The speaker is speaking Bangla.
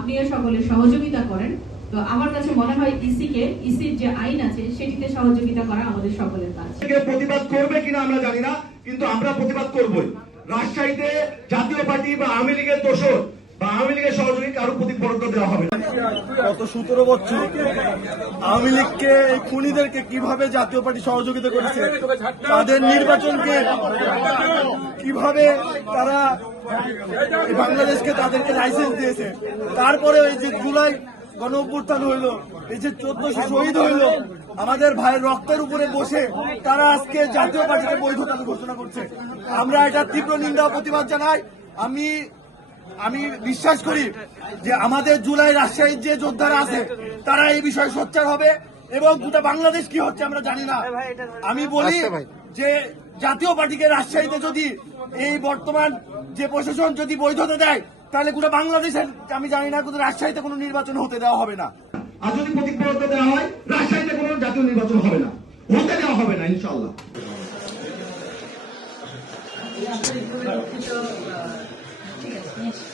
আপনিও সকলে সহযোগিতা করেন। তো আমার কাছে মনে হয় ইসির যে আইন আছে সেটিতে সহযোগিতা করা আমাদের সকলের কাজ। প্রতিবাদ করবে কিনা আমরা জানি না, কিন্তু আমরা প্রতিবাদ করবই। রাজশাহীতে জাতীয় পার্টি বা আওয়ামী লীগের দোষর বা আওয়ামী লীগের সহযোগী কারো প্রতি বরাদ্দ দেওয়া হবে না। গত 17 বছর আওয়ামী লীগকে এই খুনিদেরকে কিভাবে জাতীয় পার্টি সহযোগিতা করেছে, তাদের নির্বাচনকে কিভাবে তারা বাংলাদেশকে তাদেরকে লাইসেন্স দিয়েছে, তারপরে এই যে জুলাই গণ অভ্যুত্থান হইল, এই যে 1400 শহীদ হইল, আমাদের ভাইয়ের রক্তের উপরে বসে তারা আজকে জাতীয় পার্টিকে বৈধতা ঘোষণা করছে। আমরা এটা তীব্র নিন্দা প্রতিবাদ জানাই। আমি বিশ্বাস করি যে আমাদের জুলাই রাজশাহীর যে যোদ্ধারা আছে তারা এই বিষয়ে সোচ্চার হবে এবং গোটা বাংলাদেশ কি হচ্ছে আমরা জানি না। আমি বলি যে জাতীয় পার্টিকে রাজশাহীতে যদি এই বর্তমান যে প্রশাসন যদি বৈধতা দেয়, তাহলে গোটা বাংলাদেশের আমি জানি না কিন্তু রাজশাহীতে কোনো নির্বাচন হতে দেওয়া হবে না। আর যদি প্রতীক বরাদ্দ দেওয়া হয়, রাজশাহীতে কোনো জাতীয় নির্বাচন হবে না, হতে দেওয়া হবে না ইনশাআল্লাহ। ঠিক আছে।